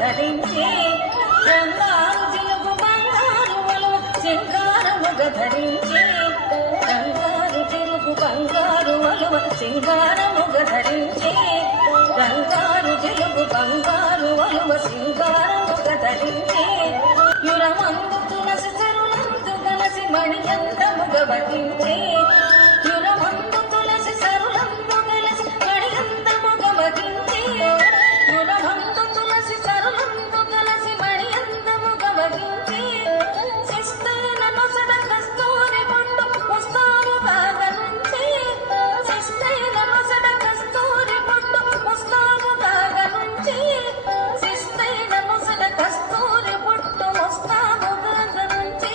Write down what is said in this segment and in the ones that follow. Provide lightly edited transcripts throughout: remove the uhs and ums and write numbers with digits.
ధరించి రంగారు జిలుగు బంగారు వలు సింగారముగ ధరించి రంగారు జిలుగు బంగారు వలువ సింగారముగ ధరించి రంగారు జిలుగు బంగారు వలువ సింగారముగ ధరించి యురమందు తులసి చెరులందు గలసి మణియంతముగ వహించి యురమందు తులసి సరులందు గలసి మణియంతముగ వహించి యురమందు తులసి సరులందు గలసి మణియంతముగ వహించి శిస్తైన నొసడ కస్తూరి బొట్టు ముస్తాబుగా గనుంచి శిస్తైన నొసడ కస్తూరి బొట్టు ముస్తాబుగా గనుంచి శిస్తైన నొసడ కస్తూరి బొట్టు ముస్తాబుగా గనుంచి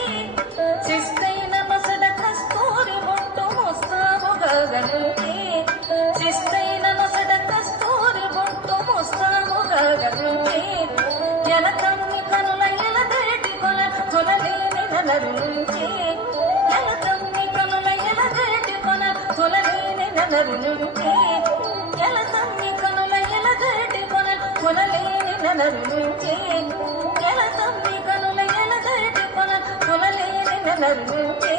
శిస్తైన నొసడ కస్తూరి బొట్టు ముస్తాబుగా గనుంచి శిస్తైన నొసడ కస్తూరి బొట్టు ముస్తాబుగా గనుంచి ఎలతమ్మి కనుల ఎలదేటి కొల కొలలేని నలరు నుంచి ఎలతమ్మి కనుల ఎలదేటి కొల కొలలేని నలరు నుంచి ఎలతమ్మి కనుల ఎలదేటి కొల కొలలేని నలరు నుంచి ఎలతమ్మి కనుల ఎలదేటి కొల కొలలేని నలరు నుంచి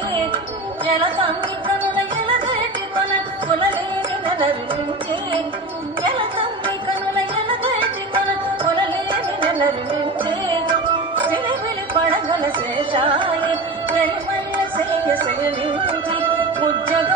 ఎలతమ్మి కనుల ఎలదేటి కొల కొలలేని నలరు నుంచి ఎలతమ్మి కనుల ఎలదేటి కొల కొలలేని నలరు నుంచి విలివిలి పడగల శేషాయి వెలుమల్ల శయనించి ఉద్యోగ